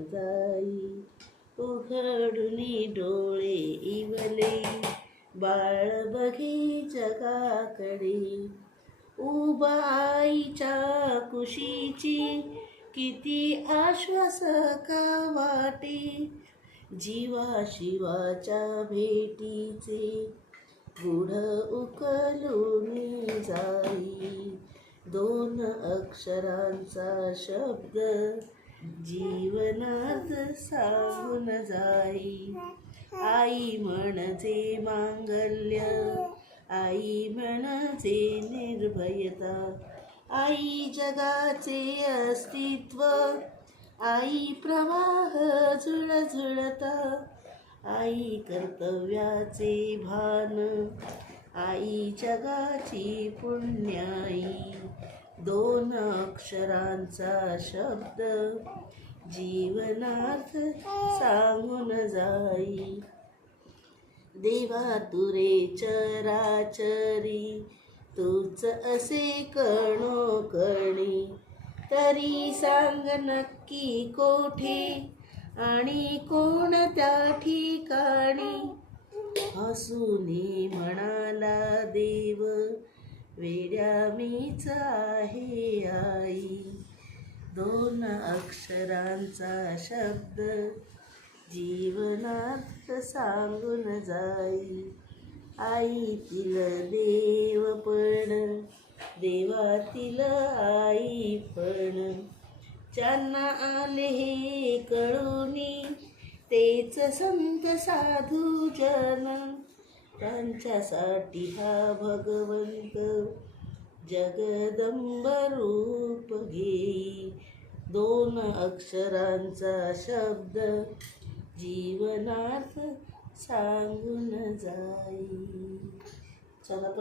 जाई. उघडुनी डोळे इवले बाळ बघे जगाकडे. उभा आईच्या कुशीची किती आश्वासका वाटे. जीवाशिवाच्या भेटीचे गुढ उकलून जाई. दोन अक्षरांचा शब्द जीवनात सांगून जाई. आई म्हणजे मांगल्य, आई म्हणजे निर्भयता. आई जगाचे अस्तित्व, आई प्रवाह झुळझुळता. आई कर्तव्याचे भान, आई जगाची पुण्याई. दोन अक्षरांचा शब्द जीवनार्थ सांगून जाई. देवा तुरे चराचरी तूच असे कणोकणी. तरी सांग नक्की कोठे आणि कोणत्या ठिकाणी. हसूनी म्हणाला देव, वेड्या मीच आहे आई. दोन अक्षरांचा शब्द जीवनात सांगून जाई. आईतील देवपण, देवातील आईपण. ज्यांना आले हे कळूनी तेच संत साधू जन. त्यांच्यासाठी हा भगवंत जगदंब रूप घेई. दोन अक्षरांचा शब्द जीवनात सांगून जाई. चला